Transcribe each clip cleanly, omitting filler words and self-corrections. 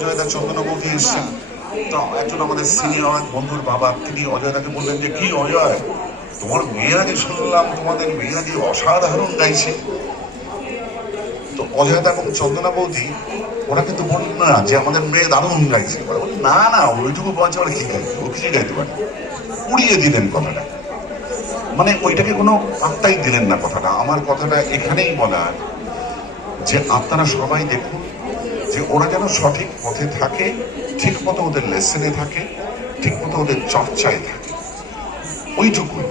অজয়দা চন্দনবাবু এসছেন, তো একজন আমাদের সিনিয়র বন্ধুর বাবা তিনি অজয়দাকে বললেন যে কি অজয়, তোমার মেয়েরা যে শুনলাম তোমাদের মেয়েরা যে অসাধারণ গাইছে। তো অজয়দা এবং চন্দনা বৌদি ওরা কিন্তু বলল না যে আমাদের মেয়ে দারুণ গাইছে, না না ওইটুকু বলছে ওরা কি গাইছে, ও কিছু গাইতে পারে। উড়িয়ে দিলেন কথাটা, মানে ওইটাকে কোনো পাত্তাই দিলেন না কথাটা। আমার কথাটা এখানেই বলার যে আপনারা সবাই দেখুন যে ওরা যেন সঠিক পথে থাকে, ঠিক মতো ওদের লেসনে থাকে, ঠিক মতো ওদের চর্চায় থাকে, ওইটুকুই।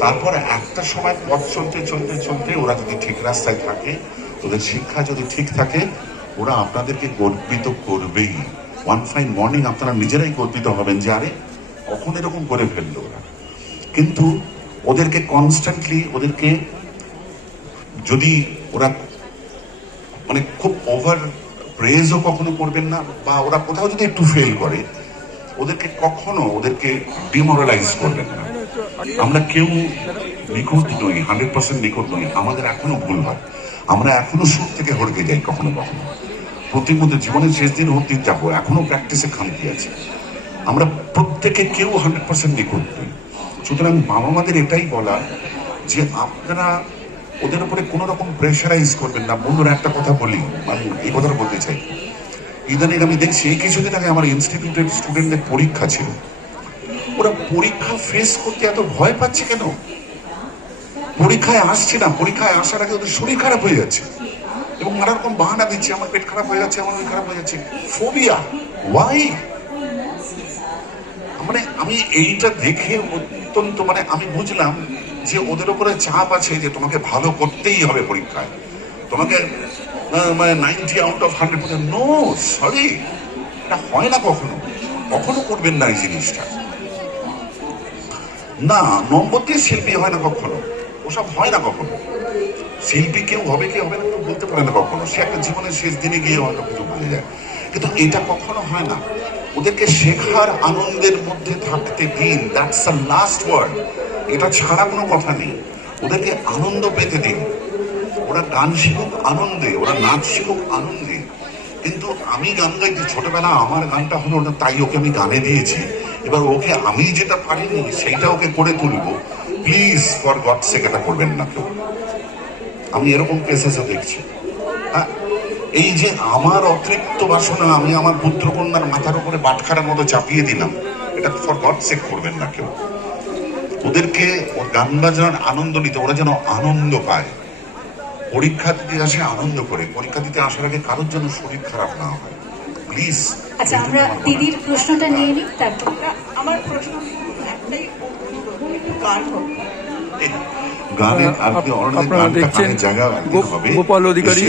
তারপর একটা সময় পথ চলতে চলতে চলতে ওরা যদি ঠিক রাস্তায় থাকে, ওদের শিক্ষা যদি ঠিক থাকে, ওরা আপনাদেরকে গর্বিত করবেই। ওয়ান ফাইন মর্নিং আপনারা নিজেরাই গর্বিত হবেন যে আরে কখন এরকম করে ফেললো ওরা। কিন্তু ওদেরকে কনস্ট্যান্টলি ওদেরকে যদি ওরা মানে খুব ওভার প্রেজও কখনো করবেন না, বা ওরা কোথাও যদি একটু ফেল করে ওদেরকে কখনো ওদেরকে ডিমোরালাইজ করবেন না। আমরা কেউ নিখুঁত নই, 100% নিখুঁত নই, আমাদের এখনো ভুল হয়, আমরা এখনো সুর থেকে হড়কে যাই কখনো কখনো। প্রতিমধ্যে জীবনের শেষ দিন হোক দিন যাবো, এখনো প্র্যাকটিসে খামতি আছে। আমরা প্রত্যেকে কেউ 100% নিখুঁত নই। সুতরাং বাবা মাদের এটাই বলা যে আপনারা ওদের উপরে কোনো রকম প্রেশারাইজ করবেন না। বন্ধুরা একটা কথা বলি, আমি এই কথাটা বলতে চাই, ইদানিং আমি দেখছি এই কিছুদিন আগে আমার ইনস্টিটিউটের স্টুডেন্টদের পরীক্ষা ছিল, ওরা পরীক্ষা ফেস করতে এত ভয় পাচ্ছে কেন? পরীক্ষায় আসছে না, পরীক্ষায় আসার আগে ওদের শরীর খারাপ হয়ে যাচ্ছে এবং নানা রকম বাহানা দিচ্ছে, আমার পেট খারাপ হয়ে যাচ্ছে, আমার শরীর খারাপ হয়ে যাচ্ছে। Phobia, why? মানে আমি এইটা দেখে অত্যন্ত মানে আমি বুঝলাম যে ওদের উপরে চাপ আছে যে তোমাকে ভালো করতেই হবে পরীক্ষায়, তোমাকে মানে 90 আউট অফ 100। নো সরি, এটা হয় না, কখনো কখনো করবেন না এই জিনিসটা। না, নম্বর দিয়ে শিল্পী হয় না কখনো, ওসব হয় না কখনো। শিল্পী কেউ হবে কি হবে না কেউ বলতে পারে না কখনো, সে একটা জীবনের শেষ দিনে গিয়ে হয়তো কিছু ভুলে যায়, কিন্তু এটা কখনো হয় না। ওদেরকে শেখার আনন্দের মধ্যে থাকতে দিন, দ্যাটস দ্য লাস্ট ওয়ার্ড, এটা ছাড়া কোনো কথা নেই। ওদেরকে আনন্দ পেতে দিন, ওরা গান শিখুক আনন্দে, ওরা নাচ শিখুক আনন্দে। কিন্তু আমি গান গাইতে ছোটবেলা আমার গানটা হলো না, তাই ওকে আমি গানে দিয়েছি, এবার ওকে আমি যেটা পারিনি সেইটা ওকে করে তুলবো, প্লিজ ফর গড সেক এটা করবেন না কেউ। আমি এরকম কেসেসও দেখছি। হ্যাঁ, এই যে আমার অতৃপ্ত বাসনা আমি আমার পুত্রকন্যার মাথার উপরে বাটখারার মতো চাপিয়ে দিলাম, এটা ফর গড সেক করবেন না কেউ। ওদেরকে ওর গান বাজনার আনন্দ নিতে, ওরা যেন আনন্দ পায়, পরীক্ষা দিতে আসে আনন্দ করে, পরীক্ষা দিতে আসার আগে কারোর জন্য শরীর খারাপ না হয়, প্লিজ। আচ্ছা, আমরা দিদির প্রশ্নটা নিয়ে নিই, তারপর আমার প্রশ্ন একটাই, গান হোক। আপনারা দেখছেন গোপাল অধিকারী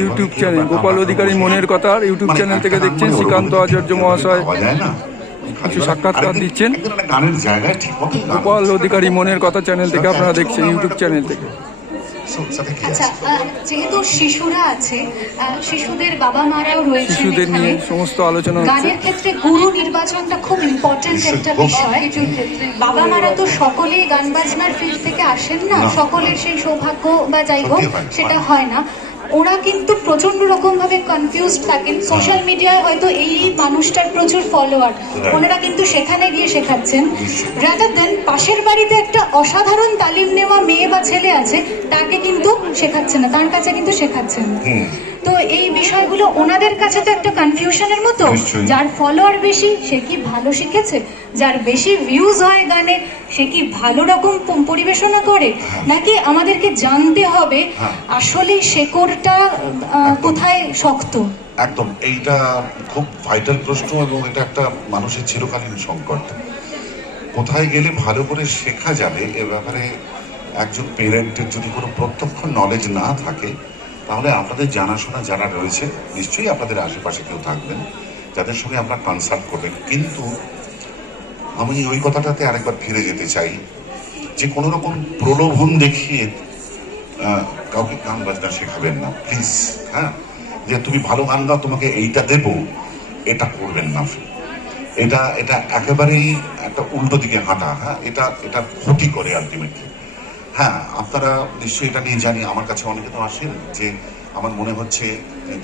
ইউটিউব চ্যানেল, গোপাল অধিকারী মনের কথা ইউটিউব চ্যানেল থেকে দেখছেন। শ্রীকান্ত আচার্য মহাশয় কিছু সাক্ষাৎকার দিচ্ছেন গোপাল অধিকারী মনের কথা চ্যানেল থেকে, আপনারা দেখছেন ইউটিউব চ্যানেল থেকে। আচ্ছা, যেহেতু শিশুরা আছে, শিশুদের বাবা মারাও রয়েছে, শিশুদের নিয়ে সমস্ত আলোচনা হচ্ছে। গানের ক্ষেত্রে গুরু নির্বাচনটা খুব ইম্পর্টেন্ট একটা বিষয়। বাবা মারা তো সকলেই গান বাজনার ফিল্ড থেকে আসেন না, সকলের সেই সৌভাগ্য বা যাই হোক সেটা হয় না। ওরা কিন্তু প্রচন্ড রকম ভাবে কনফিউজড থাকেন। সোশ্যাল মিডিয়ায় হয়তো এই মানুষটার প্রচুর ফলোয়ার, ওনারা কিন্তু সেখানে গিয়ে শেখাচ্ছেন, রাদার দেন পাশের বাড়িতে একটা অসাধারণ তালিম নেওয়া মেয়ে বা ছেলে আছে, তাকে কিন্তু শেখাচ্ছেন না, তার কাছে কিন্তু শেখাচ্ছেন। তো এই বিষয়গুলো ওনাদের কাছে তো একটা কনফিউশনের মতো। যার ফলোয়ার বেশি সে কি ভালো শিখেছে, যার বেশি ভিউজ হয় গানে সে কি ভালো রকম পরিবেশনা করে, নাকি আমাদেরকে জানতে হবে আসলে শেকড়টা কোথায় শক্ত? একদম, এইটা খুব ভাইটাল প্রশ্ন এবং এটা একটা মানুষের চিরকালীন সংকট। কোথায় গেলে ভালো করে শেখা যাবে এ ব্যাপারে একজন পেরেন্টের যদি কোনো প্রত্যক্ষ নলেজ না থাকে, তাহলে আপনাদের জানাশোনা যারা রয়েছে নিশ্চয়ই আপনাদের আশেপাশে কেউ থাকবেন যাদের সঙ্গে আপনারা কনসাল্ট করবেন। কিন্তু আমি ওই কথাটাতে আরেকবার ফিরে যেতে চাই যে কোনো রকম প্রলোভন দেখিয়ে কাউকে গান বাজনা শেখাবেন না প্লিজ। হ্যাঁ, যে তুমি ভালো গান গাও তোমাকে এইটা দেব, এটা করবেন না। এটা এটা একেবারেই একটা উল্টো দিকে হাঁটা। হ্যাঁ, এটা এটা ক্ষতি করে আলটিমেটলি। হ্যাঁ, আপনারা নিশ্চয়ই এটা নিয়ে জানি, আমার কাছে অনেকে তো আসেন যে আমার মনে হচ্ছে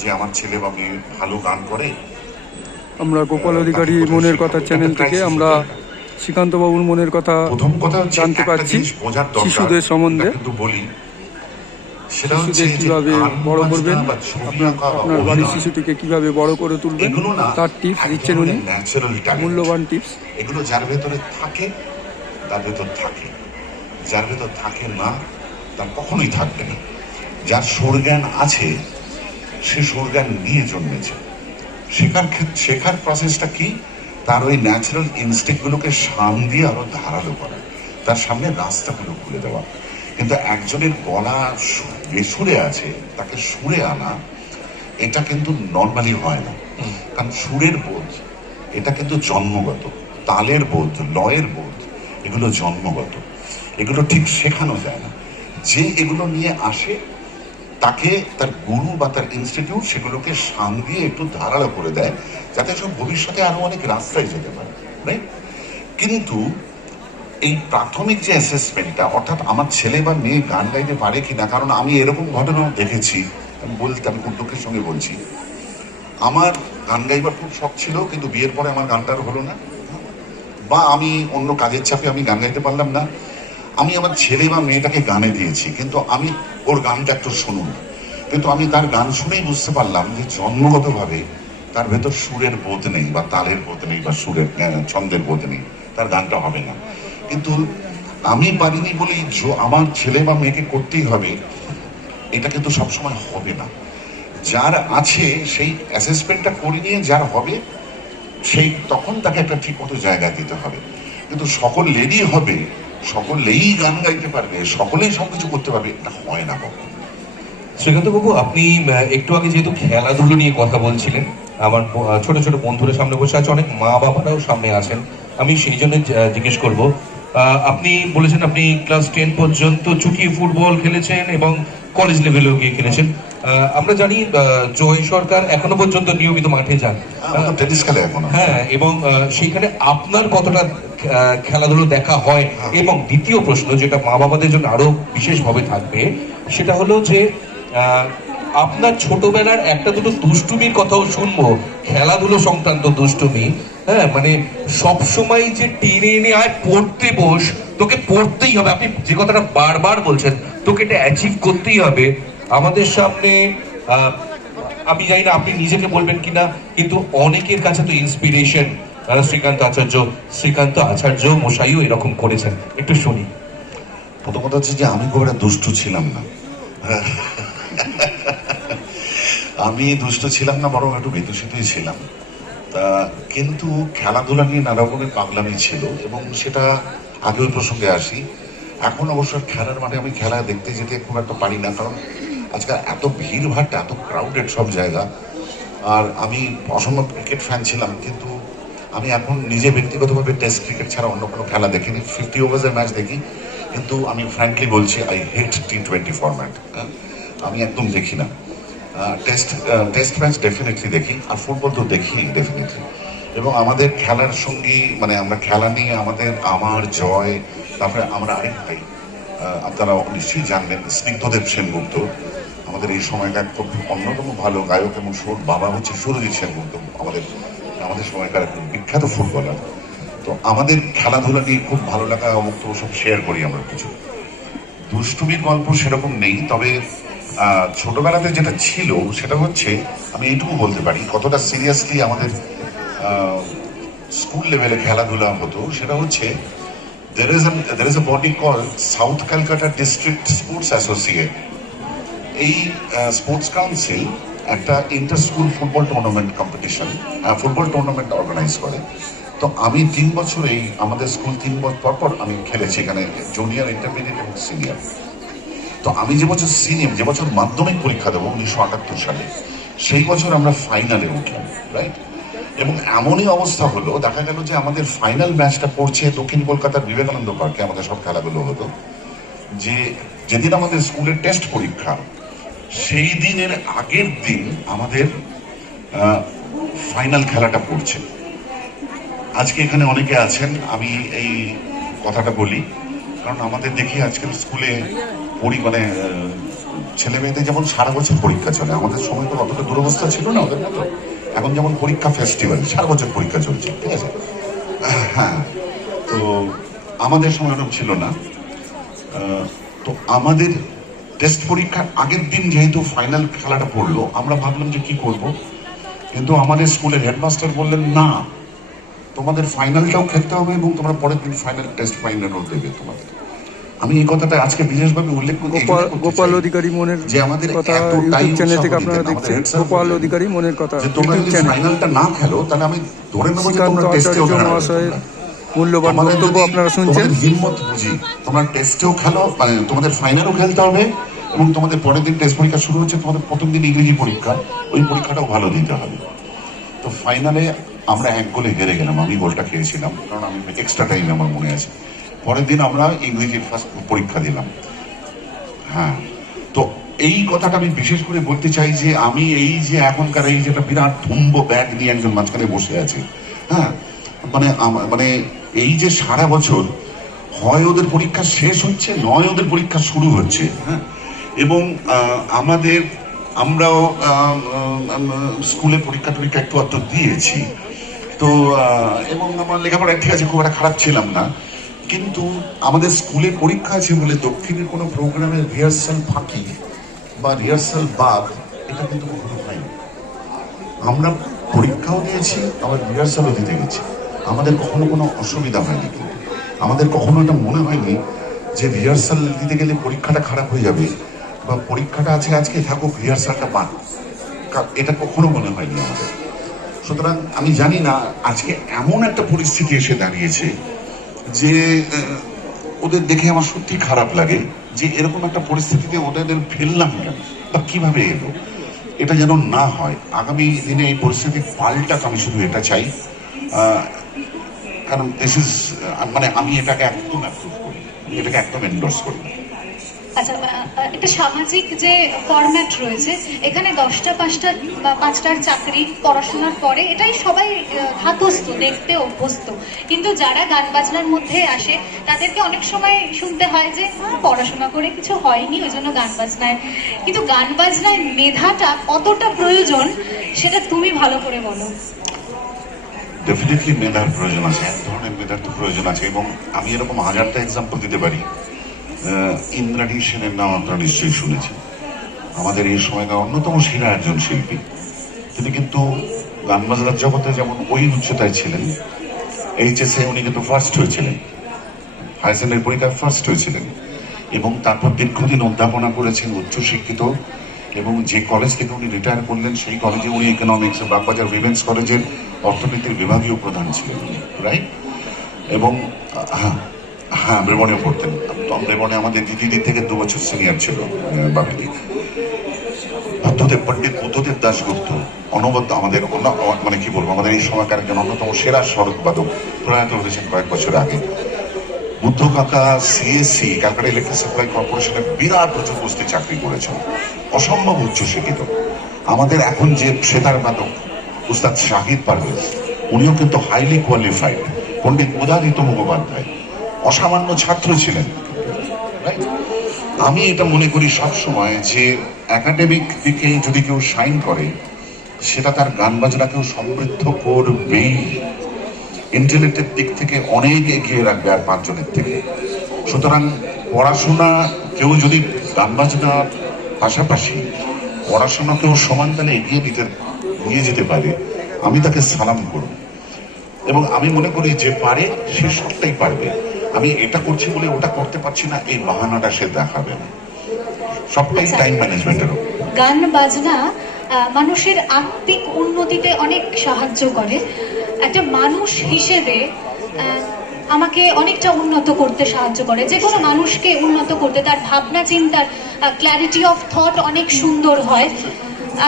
যে আমার ছেলে বা মেয়ে ভালো গান করে, আমরা গোপাল অধিকারী মনের কথা চ্যানেল থেকে আমরা শ্রীকান্ত বাবুর মনের কথা প্রথম কথা হচ্ছে জানতে একটা পারছি জিনিস বোঝার দরকার, শিশুদের সম্বন্ধে। এটা কিন্তু বলি, সেটা হচ্ছে শিশুদের যে কিভাবে গান বড় বাজনা করবেন, বা ছবি আপনার আঁকা বা আপনার বাড়ির অভিনয়, শিশুটিকে কিভাবে বড় করে তুলবেন এগুলো না তার টিপস এক দিচ্ছেন উনি, ধরনের ন্যাচারাল ট্যালেন্ট। মূল্যবান টিপস। এগুলো যার ভেতরে থাকে তার ভেতর থাকে, যার ভেতর থাকে না তার কখনোই থাকবে না। যার সুরজ্ঞান আছে সে সুরজ্ঞান নিয়ে জন্মেছে। শেখার প্রসেসটা কি? তার ওই ন্যাচারাল ইনস্টিংক্টগুলোকে শান দিয়ে আরো ধারালো করা, তার সামনে রাস্তাগুলো খুলে দেওয়া। কিন্তু একজনের গলা বেসুরে আছে, তাকে সুরে আনা, এটা কিন্তু নর্মালি হয় না। কারণ সুরের বোধ এটা কিন্তু জন্মগত, তালের বোধ, লয়ের বোধ এগুলো জন্মগত, এগুলো ঠিক শেখানো যায় না। যে এগুলো নিয়ে আসে তাকে তার গুরু বা তার ইনস্টিটিউট সেগুলোকে শান দিয়ে একটু ধারালো করে দেয়, যাতে সব ভবিষ্যতে আরো অনেক রাস্তায় যেতে পারে, রাইট? কিন্তু এই প্রাথমিক যে অ্যাসেসমেন্টটা, অর্থাৎ আমার ছেলে বা মেয়ে গান গাইতে পারে কিনা, কারণ আমি এরকম ঘটনাও দেখেছি, আমি খুব দুঃখের সঙ্গে বলছি, আমার গান গাইবার খুব শখ ছিল, কিন্তু বিয়ের পরে আমার গানটার হলো না, বা আমি অন্য কাজের চাপে আমি গান গাইতে পারলাম না। আমি আমার ছেলে বা মেয়েটাকে গানে দিয়েছি, কিন্তু আমি ওর গানটা একটু শুনুন, কিন্তু আমি তার গান শুনেই বুঝতে পারলাম যে জন্মগতভাবে তার ভেতর সুরের বোধ নেই, বা তালের বোধ নেই, বা সুরের ছন্দের বোধ নেই, তার গানটা হবে না। কিন্তু আমি পারিনি বলেই আমার ছেলে বা মেয়েকে করতেই হবে, এটা কিন্তু সবসময় হবে না। যার আছে সেই অ্যাসেসমেন্টটা করে নিয়ে যার হবে, সেই তখন তাকে একটা ঠিক মতো জায়গা দিতে হবে। কিন্তু সকলেরই হবে, সকলেই গান গাইতে পারবে, সকলেই সবকিছু করতে পারবে, এটা হয় না কখন। শ্রীকান্ত বাবু, আপনি একটু আগে যেহেতু খেলাধুলো নিয়ে কথা বলছিলেন, আমার ছোট ছোট বন্ধুরা সামনে বসে আছে, অনেক মা বাবারাও সামনে আছেন, আমি সেই জন্য জিজ্ঞেস করব, আপনি বলেছেন আপনি ক্লাস 10 পর্যন্ত চুটিয়ে ফুটবল খেলেছেন এবং কলেজ লেভেলেও গিয়ে খেলেছেন। আমরা জানি জয় সরকার এখনো পর্যন্ত নিয়মিত মাঠে যান, টেনিস খেলে এখনো। হ্যাঁ, এবং সেইখানে আপনার কতটা খেলাধুলো দেখা হয়? এবং দ্বিতীয় প্রশ্ন, যেটা মা বাবাদের জন্য আরো বিশেষভাবে থাকবে, সেটা হলো যে আপনার ছোটবেলার একটা দুটো দুষ্টুমির কথাও শুনবো, খেলাধুলো সংক্রান্ত দুষ্টুমি। হ্যাঁ, মানে সবসময় যে টেনে এনে আয় পড়তে বস, তোকে পড়তেই হবে, আপনি যে কথাটা বারবার বলছেন, তোকে এটা অ্যাচিভ করতেই হবে। আমাদের সামনে আমি জানি না আপনি নিজেকে বলবেন কিনা, কিন্তু অনেকের কাছে তো ইন্সপিরেশন শ্রীকান্ত আচার্য মশাইও এরকম করেছেন, একটু শুনি। প্রথম কথা হচ্ছে যে আমি খুব একটা দুষ্টু ছিলাম না। আমি দুষ্ট ছিলাম না, বরং একটু বিদূষিতই ছিলাম। তা কিন্তু খেলাধুলা নিয়ে নানা রকমের পাগলামি ছিল, এবং সেটা আগে ওই প্রসঙ্গে আসি। এখন অবশ্য খেলার মাঠে আমি খেলা দেখতে যেতে খুব একটা পারি না, কারণ আজকাল এত ভিড়ভাড়টা, এত ক্রাউডেড সব জায়গা। আর আমি অসম্ভব ক্রিকেট ফ্যান ছিলাম, কিন্তু আমি এখন নিজে ব্যক্তিগতভাবে টেস্ট ক্রিকেট ছাড়া অন্য কোনো খেলা দেখিনি। 50 ওভার্সের ম্যাচ দেখি, কিন্তু আমি ফ্র্যাঙ্কলি বলছি আই হেট T20 ফরম্যাট। আমি একদম দেখি না। টেস্ট ম্যাচ ডেফিনেটলি দেখি, আর ফুটবল তো দেখি ডেফিনেটলি। এবং আমাদের খেলার সঙ্গী, মানে আমরা খেলা নিয়ে আমার জয়, তারপরে আমরা আরেক ভাই, আপনারা নিশ্চয়ই জানবেন, স্নিগ্ধদেব সেনগুপ্ত, আমাদের এই সময়কার খুব অন্যতম ভালো গায়ক, এবং বাবা হচ্ছে সুরজিৎ সেনগুপ্ত, আমাদের সময়কার একজন বিখ্যাত ফুটবলার। তো আমাদের খেলাধুলা নিয়ে খুব ভালো লাগা বক্তব্য সব শেয়ার করি আমরা। কিছু দুষ্টুমির গল্প সেরকম নেই, তবে ছোটবেলাতে যেটা ছিল সেটা হচ্ছে, আমি এইটুকু বলতে পারি কতটা সিরিয়াসলি আমাদের স্কুল লেভেলে খেলাধুলা হতো। সেটা হচ্ছে there is a body called South Calcutta District Sports Associate. এই স্পোর্টস কাউন্সিল একটা inter school football tournament organise করে। তো আমি 3 বছর আমাদের স্কুল 3 বছর পর আমি খেলেছি এখানে, জুনিয়র, ইন্টারমিডিয়েট এবং সিনিয়র। তো আমি যে বছর মাধ্যমিক পরীক্ষা দেবো 1978 সালে, সেই বছর আমরা ফাইনালে উঠলাম, রাইট? এবং এমনই অবস্থা হলো, দেখা গেল যে আমাদের ফাইনাল ম্যাচটা পড়ছে দক্ষিণ কলকাতার বিবেকানন্দ পার্কে, আমাদের সব খেলাগুলো হতো। যেদিন আমাদের স্কুলের টেস্ট পরীক্ষা, সেই দিনের আগের দিন আমাদের ফাইনাল খেলাটা পড়ছে। আজকে এখানে অনেকে আছেন, আমি এই কথাটা বলি কারণ আমাদের দেখি আজকাল স্কুলে মানে ছেলে মেয়েদের যেমন সারা বছর পরীক্ষা চলে, আমাদের সময় তো অতটা দুরবস্থা ছিল না ওদের মতো। এখন যেমন পরীক্ষা ফেস্টিভ্যাল, সারা বছর পরীক্ষা চলছে, ঠিক আছে? হ্যাঁ, তো আমাদের সময় ওরকম ছিল না। তো আমাদের টেস্ট পরীক্ষার আগের দিন যেহেতু ফাইনাল খেলাটা পড়লো, আমরা ভাবলাম যে কি করব, কিন্তু আমাদের স্কুলের হেডমাস্টার বললেন না, তোমাদের ফাইনালটাও খেলতে হবে এবং তোমরা পরের দিন ফাইনাল টেস্ট ফাইনালও দেবে তোমাদের। আমি এই কথাটা আজকে বিশেষভাবে উল্লেখ করতে গোপাল অধিকারী মনের যে আমাদের কথা এতটাই ইউটিউব চ্যানেল থেকে উৎসাহ আপনারা দিতেন, আমাদের দেখছেন। head sir গোপাল বললেন অধিকারী মনের কথা যে তোমরা ইউটিউব যদি চ্যানেল। ফাইনালটা না খেলো তাহলে আমি ধরে নেবো যে শ্রীকান্ত তোমরা টেস্টেও আচার্য খেলো। মহাশয়ের মূল্যবান তোমাদের বক্তব্য যদি আপনারা শুনছেন। তোমাদের হিম্মত বুঝি, তোমরা টেস্টেও খেলো, মানে তোমাদের ফাইনালও খেলতে হবে এবং তোমাদের পরের দিন টেস্ট পরীক্ষা শুরু হচ্ছে, তোমাদের প্রথম দিন ইংরেজি পরীক্ষা, ওই পরীক্ষাটাও ভালো দিতে হবে। তো ফাইনালে আমরা 1 গোলে হেরে গেলাম, আমি গোলটা খেয়েছিলাম কারণ আমি এক্সট্রা টাইম আমার মনে আছে। পরের দিন আমরা ইংরেজির ফার্স্ট পরীক্ষা দিলাম। হ্যাঁ, তো এই কথাটা আমি বিশেষ করে বলতে চাই যে আমি এই যে এখনকার এই যেটা বিরাট ধুম্ব ব্যাগ নিয়ে একজন মাঝখানে বসে আছে, হ্যাঁ, মানে এই যে সারা বছর হয় ওদের পরীক্ষা শেষ হচ্ছে, নয় ওদের পরীক্ষা শুরু হচ্ছে, হ্যাঁ, এবং আমরাও স্কুলে পরীক্ষা টরীক্ষা একটু আধটু দিয়েছি, তো এবং আমার লেখাপড়া ঠিক আছে, খুব একটা খারাপ ছিলাম না, কিন্তু আমাদের স্কুলে পরীক্ষা আছে বলে দক্ষিণের কোনো প্রোগ্রামের রিহার্সাল ফাঁকি বা রিহার্সাল বাদ এটা কিন্তু কখনো হয়নি। আমরা পরীক্ষাও দিয়েছি, আবার রিহার্সালও দিতে গেছি, আমাদের কখনো কোনো অসুবিধা হয়নি। কিন্তু আমাদের কখনো এটা মনে হয়নি যে রিহার্সাল দিতে গেলে পরীক্ষাটা খারাপ হয়ে যাবে বা পরীক্ষাটা আছে আজকে থাকুক, রিহার্সালটা বাদ, এটা কখনো মনে হয়নি আমাদের। সুতরাং আমি জানি না আজকে এমন একটা পরিস্থিতি এসে দাঁড়িয়েছে যে ওদের দেখে আমার সত্যি খারাপ লাগে যে এরকম একটা পরিস্থিতিতে ওদের ফেললাম কেন বা কিভাবে এলো, এটা যেন না হয়। আগামী দিনে এই পরিস্থিতি পাল্টাক, আমি শুধু এটা চাই, কারণ দিস ইজ, মানে আমি এটাকে একদম অ্যাপ্রুভ করি, এটাকে একদম এন্ডোর্স করি। আচ্ছা, একটা সামাজিক যে ফরম্যাট রয়েছে, এখানে 10টা 5টার চাকরি পড়াশোনার পরে, এটাই সবাই ধাতস্থ, দেখতে অভ্যস্ত। কিন্তু যারা গান বাজনার মধ্যে আসে তাদেরকে অনেক সময় শুনতে হয় যে পড়াশোনা করে কিছু হয়নি, ওই জন্য গান বাজনায়। কিন্তু গান বাজনায় মেধাটা কতটা প্রয়োজন সেটা তুমি ভালো করে বলো। ডেফিনেটলি মেধার প্রয়োজন আছে, এক ধরনের মেধার তো প্রয়োজন আছে, এবং আমি এরকম হাজারটা এক্সাম্পল দিতে পারি। ইন্দ্রাণী সেনের নাম আপনারা নিশ্চয়ই শুনেছেন, আমাদের এই সময়কার অন্যতম সেরা একজন শিল্পী। তিনি কিন্তু গান বাজনার জগতে যেমন ওই উচ্চতায় ছিলেন, এইচএসএ উনি কিন্তু ফার্স্ট হয়েছিলেন, হায়ার সেকেন্ডারি পরীক্ষায় ফার্স্ট হয়েছিলেন, এবং তারপর দীর্ঘদিন অধ্যাপনা করেছেন, উচ্চশিক্ষিত, এবং যে কলেজ থেকে উনি রিটায়ার করলেন সেই কলেজে উনি ইকোনমিক্স, বাগবাজার উইমেন্স কলেজের অর্থনীতির বিভাগীয় প্রধান ছিলেন, রাইট? এবং হ্যাঁ, ব্রেবনেও পড়তেন। ব্রেবনে আমাদের দিদিদের থেকে 2 বছর সিনিয়র ছিল বাপিদি। পণ্ডিত বুদ্ধদেব দাশগুপ্ত অনবদ্য আমাদের, মানে কি বলবো, আমাদের এই সময়কার একজন অন্যতম সেরা স্বরবাদক, প্রয়াত হয়েছেন কয়েক বছর আগে। বুদ্ধ কাকা সিএসসি, ক্যালকাটা ইলেকট্রিক সাপ্লাই কর্পোরেশনে বিরাট উঁচু পোস্টে চাকরি করেছেন, অসম্ভব উচ্চশিক্ষিত। আমাদের এখন যে সেতার বাদক উস্তাদ শাহিদ পারভেজ, উনিও কিন্তু হাইলি কোয়ালিফাইড, পণ্ডিত উদারিত মুখোপাধ্যায় অসামান্য ছাত্র ছিলেন। আমি এটা মনে করি সবসময় যে একাডেমিক দিকে যদি কেউ শাইন করে, সেটা তার গান বাজনাকেও সমৃদ্ধ করবেই, ইন্টেলেক্টের দিক থেকে অনেক এগিয়ে রাখবে আর 5 জনের থেকে। সুতরাং পড়াশোনা কেউ যদি গান বাজনার পাশাপাশি পড়াশোনাকেও সমান তালে এগিয়ে নিয়ে যেতে পারে, আমি তাকে সালাম করব। এবং আমি মনে করি যে পারে সে সবটাই পারবে। আমি এটা করছি বলে ওটা করতে পারছি না, এই বাহানাটা সে দেখাবে না, সবটাই টাইম ম্যানেজমেন্টের উপর। গান বাজনা মানুষের আত্মিক উন্নতিতে অনেক সাহায্য করে। একটা মানুষ হিসেবে আমাকে অনেকটা উন্নত করতে সাহায্য করে, যে কোনো মানুষকে উন্নত করতে। তার ভাবনা চিন্তার ক্ল্যারিটি অফ থট অনেক সুন্দর হয়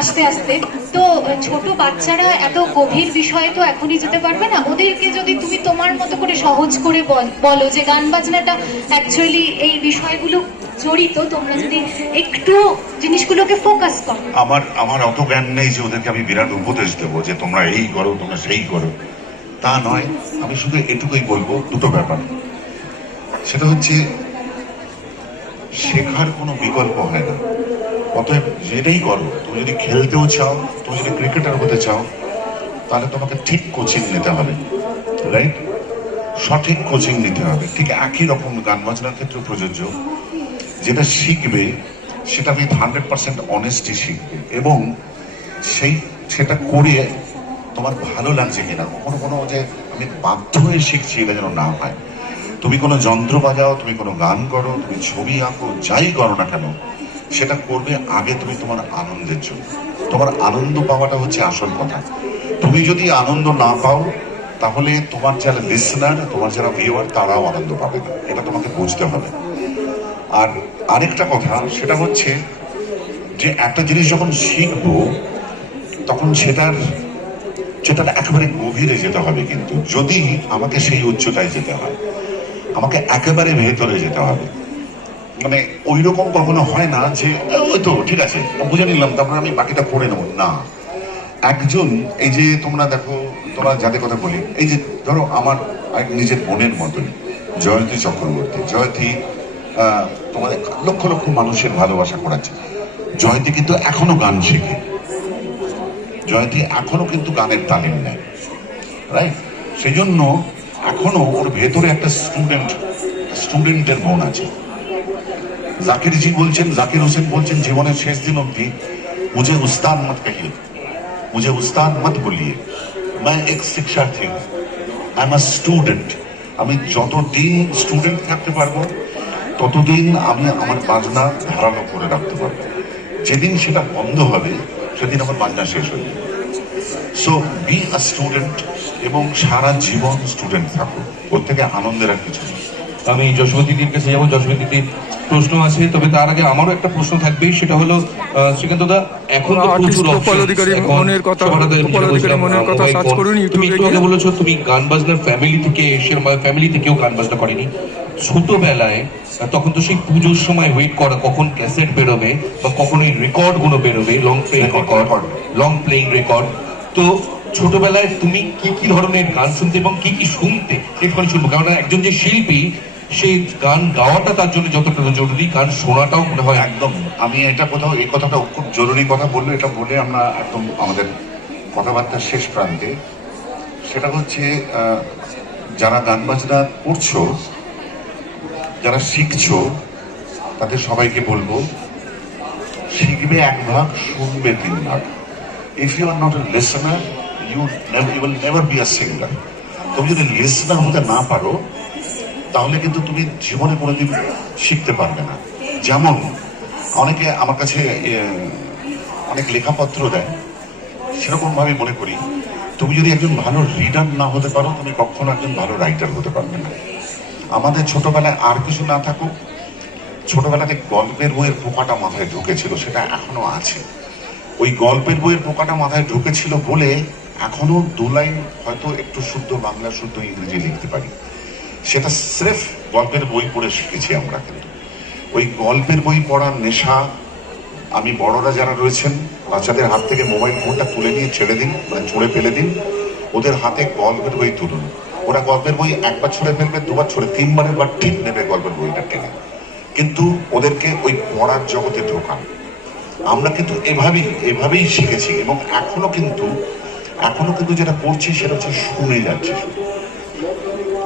আস্তে আস্তে। তো ছোট বাচ্চারা এত গভীর বিষয়ে তো এখনই যেতে পারবে না, ওদেরকে যদি তুমি তোমার মতো করে সহজ করে বলো যে গান বাজনাটা অ্যাকচুয়ালি এই বিষয়গুলো জড়িত, তোমরা যদি একটু জিনিসগুলোকে ফোকাস করো। আমার অত জ্ঞান নেই যে ওদেরকে আমি বিরাট উপদেশ দেবো যে তোমরা এই করো, তোমরা সেই করো, তা নয়। আমি শুধু এটুকুই বলবো, দুটো ব্যাপার। সেটা হচ্ছে শেখার কোনো বিকল্প হয় না, অতএব যেটাই করো, তুমি যদি খেলতেও চাও, তুমি যদি ক্রিকেটার হতে চাও, তাহলে তোমাকে ঠিক কোচিং নিতে হবে, রাইট? সঠিক কোচিং নিতে হবে। ঠিক একই রকম গান বাজনার ক্ষেত্রে প্রযোজ্য। যেটা শিখবে সেটা উইথ 100% অনেস্টি শিখবে, এবং সেটা করে তোমার ভালো লাগছে কিনা। কোনো যে আমি বাধ্য হয়ে শিখছি এটা যেন না হয়। তুমি কোনো যন্ত্র বাজাও, তুমি কোনো গান করো, তুমি ছবি আঁকো, যাই করো না কেন, সেটা করবে আগে তুমি তোমার আনন্দের জন্য। তোমার আনন্দ পাওয়াটা হচ্ছে আসল কথা। তুমি যদি আনন্দ না পাও, তাহলে তোমার যারা লিসনার, তোমার যারা ভিউয়ার, তারাও আনন্দ পাবে না। এটা তোমাকে বুঝতে হবে। আর আরেকটা কথা, সেটা হচ্ছে যে একটা জিনিস যখন শিখবো তখন সেটার একেবারে গভীরে যেতে হবে। কিন্তু যদি আমাকে সেই উচ্চতায় যেতে হয়, আমাকে একেবারে ভেতরে যেতে হবে। মানে ওই রকম কখনো হয় না যে ওই তো ঠিক আছে বুঝে নিলাম, তারপরে আমি বাকিটা করে নেবো না। একজন, এই যে তোমরা দেখো, তোমরা যাদের কথা বলি, এই যে ধরো আমার এক নিজের বোনের মতোই জয়ন্তী চক্রবর্তী। জয়ন্তী তোমাদের লক্ষ লক্ষ মানুষের ভালোবাসা করাচ্ছে। জয়ন্তী কিন্তু এখনো গান শেখে, জয়ন্তী এখনো কিন্তু গানের তালিম নেয়, রাইট? সেই জন্য এখনো ওর ভেতরে একটা স্টুডেন্টের মন আছে। জাকিরজি বলছেন, জাকির হোসেন বলছেন জীবনের শেষ দিন অব্দি, মুঝে উস্তাদ মত কহিয়ে, मुझे उस्ताद मत बोलिए, मैं एक शिक्षार्थी हूँ, आई एम अ स्टूडेंट। আমি যতদিন স্টুডেন্ট থাকতে পারবো ততদিন আমি আমার বাজনা ধারালো করে রাখতে পারবো। যেদিন সেটা বন্ধ হবে সেদিন আমার বাজনা শেষ হয়ে যাবে। সো বি আ স্টুডেন্ট, এবং সারা জীবন স্টুডেন্ট থাকো। ওর থেকে আনন্দের আর কিছু নেই। আমি যশোবতী দিদির কাছে যাবো। যশোবতী দিদির প্রশ্ন আছে, তবে তার আগে আমারও একটা প্রশ্ন থাকবে। সেটা হলো শ্রীকান্ত দা, এখন তো প্রচুর গোপাল অধিকারী মনের কথা, গোপাল অধিকারী মনের কথা সার্চ করুন তুমি ইউটিউবে একটু বলেছো তুমি গান বাজনার ফ্যামিলি থেকে এসে, ফ্যামিলি থেকেও গান বাজনা করেনি ছোটবেলায়। তখন তো সেই পুজোর সময় ওয়েট করা কখন ক্যাসেট বেরোবে বা কখন এই রেকর্ড গুলো বেরোবে, লং প্লেইং রেকর্ড। তো ছোটবেলায় তুমি কি কি ধরনের গান শুনতে এবং কি কি শুনতে একটুখানি শুনবো, কারণ একজন যে শিল্পী সেই গান গাওয়াটা তার জন্য যতটা জরুরি, গান শোনাটাও মনে হয়। একদম, আমি এটা কোথাও এই কথাটা খুব জরুরি কথা বললো, এটা বলে আমরা একদম আমাদের কথাবার্তার শেষ প্রান্তে। সেটা হচ্ছে যারা গান বাজনা করছো, যারা শিখছো, তাদের সবাইকে বলবো শিখবে 1 ভাগ, শুনবে 3 ভাগ। If you are not a listener, you will never be a singer. তুমি যদি লিসনার হতে না পারো তাহলে কিন্তু তুমি জীবনে কোনোদিন শিখতে পারবে না। যেমন অনেকে আমার কাছে অনেক লেখাপত্র দেয়, সেরকম ভাবে মনে করি তুমি যদি একজন ভালো রিডার না হতে পারো, তুমি কখনো একজন ভালো রাইটার হতে পারবে না। আমাদের ছোটবেলায় আর কিছু না থাকুক, ছোটবেলাতে গল্পের বইয়ের পোকাটা মাথায় ঢুকেছিল, সেটা এখনো আছে। ওই গল্পের বইয়ের পোকাটা মাথায় ঢুকেছিল বলে এখনো 2 লাইন হয়তো একটু শুদ্ধ বাংলা, শুদ্ধ ইংরেজি লিখতে পারি। সেটা স্রেফ গল্পের বই পড়ে শিখেছি আমরা। কিন্তু ওই গল্পের বই পড়ার নেশা, আমি বড়রা যারা রয়েছেন বাচ্চাদের হাত থেকে মোবাইল ফোনটা তুলে নিয়ে ছেড়ে দিন, মানে ছুঁড়ে ফেলে দিন, ওদের হাতে গল্পের বই তুলুন। ওরা গল্পের বই 1 বার ছুঁড়ে ফেলবে, 2 বার ছুঁড়ে, 3 বারের বার ঠিক নেবে গল্পের বইটা টেনে। কিন্তু ওদেরকে ওই পড়ার জগতে ঢোকান। আমরা কিন্তু এভাবেই শিখেছি, এবং এখনো কিন্তু যেটা করছি সেটা হচ্ছে শুনে যাচ্ছে।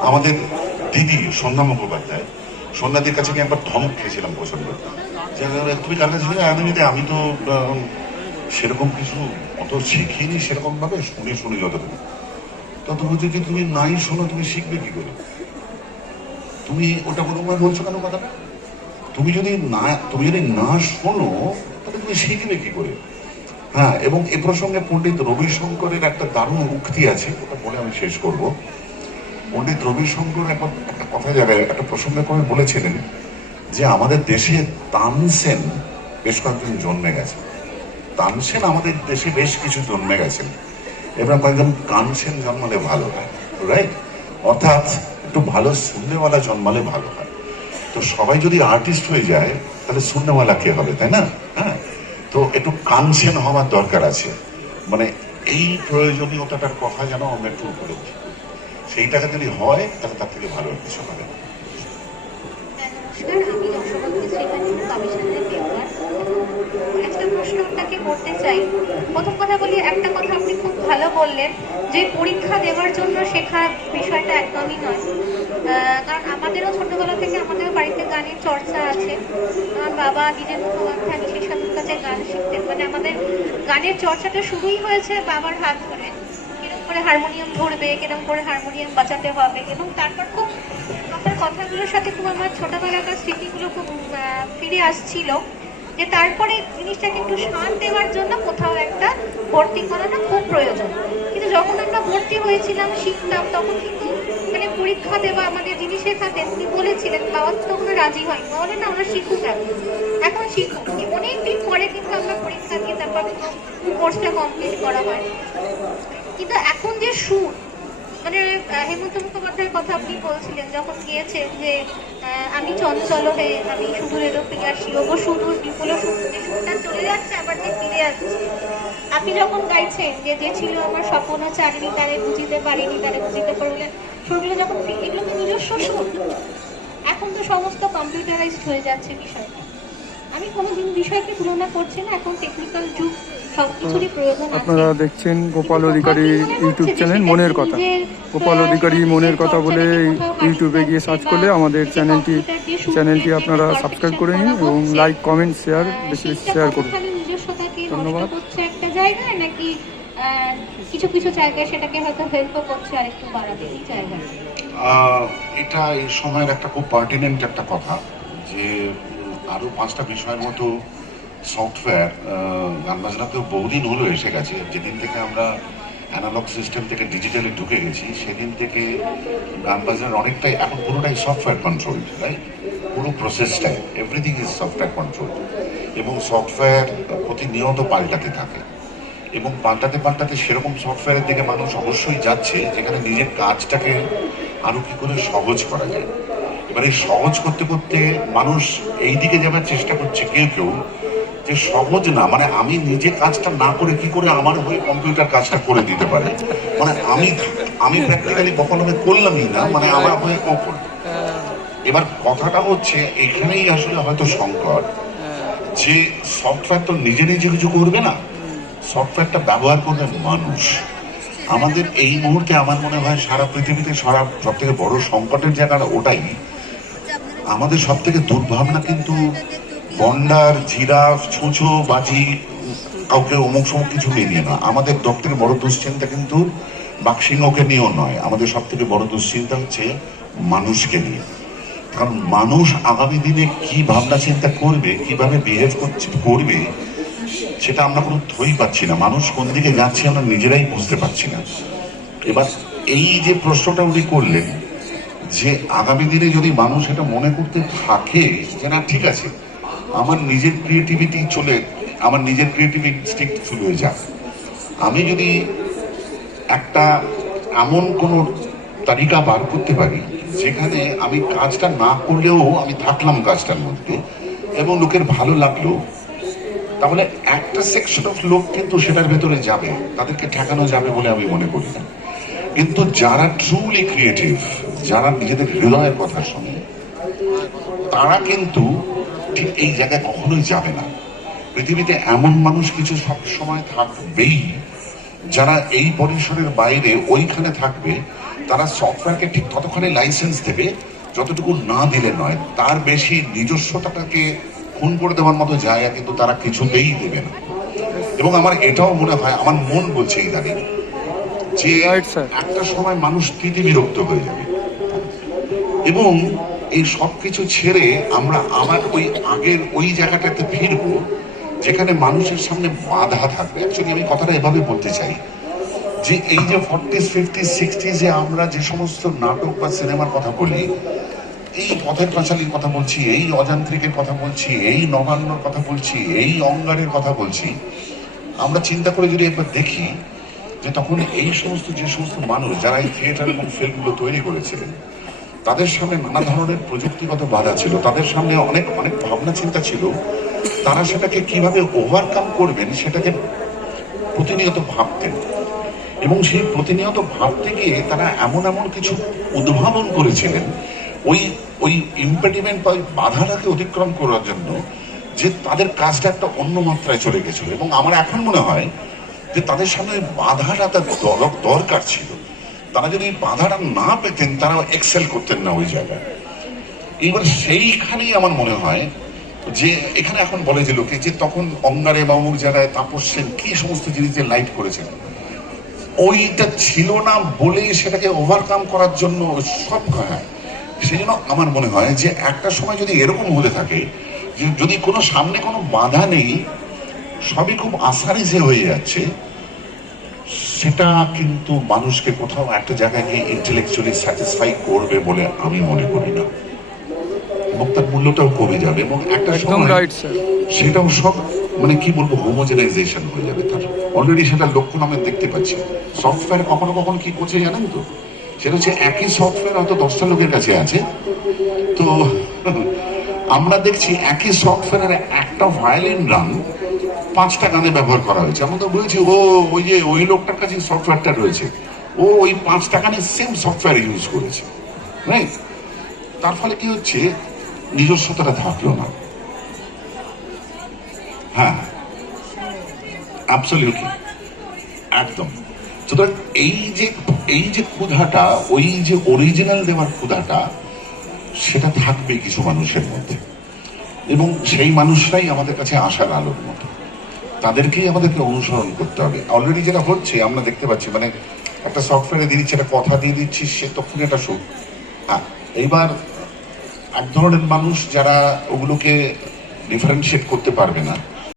আমাদের দিদি সন্ধ্যা মুখোপাধ্যায়, সন্ধ্যাদির কাছে আমি একবার ধমক খেয়েছিলাম প্রচন্ড, যে তুমি কার কাছে ছিলে? আমি তো সেরকম কিছু অত শিখিনি সেরকম ভাবে, শুনি যতটুকু। তত হচ্ছে যে তুমি নাই শোনো, তুমি শিখবে কি করে? তুমি ওটা কোনোভাবে বলছো কেন কথাটা? তুমি যদি না শোনো তাহলে তুমি শিখবে কি করে? হ্যাঁ, এবং এ প্রসঙ্গে পণ্ডিত রবিশঙ্করের একটা দারুণ উক্তি আছে, ওটা বলে আমি শেষ করব। পণ্ডিত রবিশঙ্কর একটা কথা জায়গায় একটা প্রসঙ্গে করে বলেছিলেন যে আমাদের দেশে তানসেন বেশ কয়েকজন জন্মে গেছে। তানসেন আমাদের দেশে বেশ কিছু জন্মে গেছেন, এবার কয়েকজন কানসেন জন্মালে ভালো হয়, রাইট? অর্থাৎ একটু ভালো শুননেওয়ালা জন্মালে ভালো হয়। তো সবাই যদি আর্টিস্ট হয়ে যায় তাহলে শুননেওয়ালা কে হবে, তাই না? হ্যাঁ, তো একটু কানসেন হওয়ার দরকার আছে। মানে এই প্রয়োজনীয়তাটার কথা যেন আমরা একটু উপরে উঠি, সেইটাকে যদি হয় তাহলে তার থেকে ভালো কিছু হবে না। আমি যশোবতী শ্রীকান্ত কমিশনের মেম্বার। একটা প্রশ্ন আপনাকে করতে চাই। প্রথম কথা বলি, একটা কথা আপনি খুব ভালো বললেন যে পরীক্ষা দেওয়ার জন্য শেখা বিষয়টা একদমই নয়। কারণ আমাদেরও ছোটবেলা থেকে আমাদের বাড়িতে গানের চর্চা আছে। আমার বাবা নিজের মুখোপাধ্যায় নিশির সাধুর কাছে গান শিখতেন, মানে আমাদের গানের চর্চাটা শুরুই হয়েছে বাবার হাত ধরে। কিরকম করে হারমোনিয়াম ধরবে, কিরকম করে হারমোনিয়াম বাজাতে হবে, এবং তারপর খুব আপনার কথাগুলোর সাথে খুব আমার ছোটবেলাকার স্মৃতিগুলো খুব ফিরে আসছিল, যে তারপরে জিনিসটাকে একটু শান দেওয়ার জন্য কোথাও একটা ভর্তি করাটা খুব প্রয়োজন। কিন্তু যখন আমরা ভর্তি হয়েছিলাম, শিখতাম, তখন কিন্তু মানে পরীক্ষা দেওয়া আমাদের যিনি শেখাতেন উনি বলেছিলেন, বাবা তো তখন রাজি হয়নি, বলে না আমরা শিখুক, এখন শিখুক। অনেকদিন পরে কিন্তু আমরা পরীক্ষা দিয়ে তারপর কোর্সটা কমপ্লিট করা হয়। কিন্তু এখন যে সুর, মানে হেমন্ত মুখোপাধ্যায়ের কথা আপনি বলছিলেন যখন গিয়েছেন যে আমি চঞ্চল হয়ে আমি সুদূর এলো প্রিয়াসী, ওগো সুদূর বিপুল সুদূর, যে সুরটা চলে যাচ্ছে আবার যে ফিরে আসছে। আপনি যখন গাইছেন যে যে ছিল আমার স্বপ্ন চারিনি তারে বুঝিতে পারিনি তারে বুঝিতে পারলে, সুরগুলো যখন এগুলো তো নিজস্ব সুর। এখন তো সমস্ত কম্পিউটারাইজড হয়ে যাচ্ছে বিষয়টা। আমি কোনোদিন বিষয়কে তুলনা করছি না, এখন টেকনিক্যাল যুগ, সবকিছুরই প্রয়োজন আছে। আপনারা দেখছেন গোপাল অধিকারী ইউটিউব চ্যানেল মনের কথা। গোপাল অধিকারী মনের কথা বলে ইউটিউবে গিয়ে সার্চ করলে আমাদের চ্যানেলটি আপনারা সাবস্ক্রাইব করে নিন এবং লাইক, কমেন্ট, শেয়ার বেশি বেশি শেয়ার করুন। ধন্যবাদ। একটা জায়গায় নাকি কিছু কিছু জায়গায় সেটাকে হয়তো হেল্প করছে আর একটু বাড়াতে এই জায়গায়। এটা এই সময়ের একটা খুব পার্টিনেন্ট একটা কথা, যে আরো 5টা বিষয়ের মতো সফটওয়্যার গান বাজনাতেও বহুদিন হলো এসে গেছে। যেদিন থেকে আমরা অ্যানালগ সিস্টেম থেকে ডিজিটালে ঢুকে গেছি, সেদিন থেকে গান বাজনার অনেকটাই এখন পুরোটাই সফটওয়্যার কন্ট্রোল, রাইট? পুরো প্রসেসটাই, এভরিথিং ইজ সফটওয়্যার কন্ট্রোল। এবং সফটওয়্যার প্রতিনিয়ত পাল্টাতে থাকে, এবং পাল্টাতে পাল্টাতে সেরকম সফটওয়্যারের দিকে মানুষ অবশ্যই যাচ্ছে যেখানে নিজের কাজটাকে আরো কি করে সহজ করা যায়। এবার এই সহজ করতে করতে মানুষ এই দিকে যাবার চেষ্টা করছে কেউ কেউ, যে সহজ না, মানে আমি নিজে কাজটা না করে কি করে আমার হয়ে কম্পিউটার কাজটা করে দিতে পারে, মানে আমি প্র্যাকটিক্যালি কখনো আমি করলামই না, মানে আমার হয়ে কেউ করবে। এবার কথাটা হচ্ছে এখানেই আসলে হয়তো সংকট, যে সফটওয়্যার তো নিজে নিজে কিছু করবে না, সফটওয়্যারটা ব্যবহার করবে মানুষ। আমাদের এই মুহূর্তে আমার মনে হয় সারা পৃথিবীতে সব থেকে বড় সংকটের জায়গাটা ওটাই। আমাদের সব থেকে দুর্ভাবনা কিন্তু গন্ডার, জিরাফ, ছুঁচো, বাজি, কাউকে অমুক সমুক কিছু নিয়ে না। আমাদের সব থেকে বড় দুশ্চিন্তা কিন্তু বাঘসিংহকে নিয়েও নয়, আমাদের সব থেকে বড় দুশ্চিন্তা হচ্ছে মানুষকে নিয়ে। কারণ মানুষ আগামী দিনে কি ভাবনা চিন্তা করবে, কিভাবে বিহেভ করবে, সেটা আমরা কোনো থই পাচ্ছি না। মানুষ কোন দিকে যাচ্ছে আমরা নিজেরাই বুঝতে পারছি না। এবার এই যে প্রশ্নটা উনি করলেন, যে আগামী দিনে যদি মানুষ এটা মনে করতে থাকে যে না ঠিক আছে, আমার নিজের ক্রিয়েটিভিটি আমার নিজের ক্রিয়েটিভ ইনস্টিংক্ট চলে যাক, আমি যদি একটা এমন কোনো তালিকা বার করতে পারি যেখানে আমি কাজটা না করলেও আমি থাকলাম কাজটার মধ্যে এবং লোকের ভালো লাগলো, তাহলে একটা সেকশন অফ লোক কিন্তু সেটার ভেতরে যাবে, তাদেরকে ঠেকানো যাবে বলে আমি মনে করি না। কিন্তু যারা ট্রুলি ক্রিয়েটিভ, যারা নিজেদের হৃদয়ের কথা শোনে, তারা কিন্তু ঠিক এই জায়গায় কখনোই যাবে না। পৃথিবীতে এমন মানুষ কিছু সব সময় থাকবেই যারা এই পরিসরের বাইরে ওইখানে থাকবে, তারা সফটওয়্যারকে ঠিক ততখানি লাইসেন্স দেবে যতটুকু না দিলে নয়, তার বেশি নিজস্বতাটাকে খুন করে দেওয়ার মতো জায়গা কিন্তু তারা কিছুতেই দেবে না। এবং আমার এটাও মনে হয়, আমার মন বলছে এই দাঁড়িয়ে, যে একটা সময় মানুষ তীতে বিরক্ত হয়ে যাবে এবং এই সব কিছু ছেড়ে আমরা আবার ওই আগের ওই জায়গাটাতে ফিরবো যেখানে মানুষের সামনে বাধা থাকবে। অ্যাকচুয়ালি আমি কথাটা এভাবে বলতে চাই, যে এই যে 40s, 50s, 60s আমরা যে সমস্ত নাটক বা সিনেমার কথা বলি, এই পথের পাঁচালীর কথা বলছি, এই অযান্ত্রিকের কথা বলছি, এই নবান্নর কথা বলছি, এই অঙ্গারের কথা বলছি, আমরা চিন্তা করে যদি একবার দেখি যে তখন এই সমস্ত যে সমস্ত মানুষ যারা এই থিয়েটার এবং ফিল্মগুলো তৈরি করেছিলেন, তাদের সামনে নানা ধরনের প্রযুক্তিগত বাধা ছিল, তাদের সামনে অনেক অনেক ভাবনা চিন্তা ছিল, তারা সেটাকে কিভাবে ওভারকাম করবেন সেটাকে প্রতিনিয়ত ভাবতেন। এবং সেই প্রতিনিয়ত ভাবতে গিয়ে তারা এমন এমন কিছু উদ্ভাবন করেছিলেন ওই ইম্পেডিমেন্ট বা বাধাটাকে অতিক্রম করার জন্য, যে তাদের কাজটা একটা অন্য মাত্রায় চলে গেছিল। এবং আমার এখন মনে হয় যে তাদের সামনে বাধাটা তার দরকার ছিল। তারা যদি এই বাধাটা না পেতেন তারা এক্সেল করতেন না ওই জায়গায়। এবার সেইখানেই আমার মনে হয় যে এখানে এখন বলে যে লোকে যে তখন অঙ্গারে বা অমুক জায়গায় তাপস সেন কি সমস্ত জিনিস যে লাইট করেছেন, ওইটা ছিল না বলেই সেটাকে ওভারকাম করার জন্য সব হয়। সেই জন্য আমার মনে হয় যে একটা সময় যদি এরকম হতে থাকে যে যদি কোনো সামনে কোনো বাধা নেই, সবই খুব আসানিসে হয়ে যাচ্ছে, সেটা কিন্তু মানুষকে কোথাও একটা জায়গায় গিয়ে ইন্টেলেকচুয়ালি স্যাটিসফাই করবে বলে আমি মনে করি না, এবং তার মূল্যটাও কমে যাবে। এবং একটা একদম সময় রাইট স্যার। সেটাও সব মানে কি বলবো হোমোজেনাইজেশন হয়ে যাবে। তার অলরেডি সেটা লক্ষণ আমি দেখতে পাচ্ছি। সফটওয়্যার কখনো কখনো কি করছে জানেন তো, সেটা হচ্ছে একই সফটওয়্যার হয়তো 10টা লোকের কাছে আছে, তো আমরা দেখছি একই সফটওয়্যারের একটা ভায়োলিন গান 5টা গানে ব্যবহার করা হয়েছে। আমরা তো বলছি ও ওই যে ওই লোকটার কাছে সফটওয়্যারটা রয়েছে, ও ওই 5টা গানে সেম সফটওয়্যার ইউজ করেছে, রাইট? তার ফলে কি হচ্ছে, নিজস্বতাটা থাকলো না। হ্যাঁ, অ্যাবসলিউটলি, একদম। সুতরাং এই যে ক্ষুধাটা, ওই যে অরিজিনাল দেওয়ার ক্ষুধাটা, সেটা থাকবে কিছু মানুষের মধ্যে, এবং সেই মানুষরাই আমাদের কাছে আসার আলোর মতো। তাদেরকেই আমাদেরকে অনুসরণ করতে হবে। অলরেডি যেটা হচ্ছে আমরা দেখতে পাচ্ছি, মানে একটা সফটওয়্যারে দিয়ে দিচ্ছে, একটা কথা দিয়ে দিচ্ছি, সে তখন এটা শুন। হ্যাঁ, এইবার এক ধরনের মানুষ যারা ওগুলোকে ডিফারেন্সিয়েট করতে পারবে না,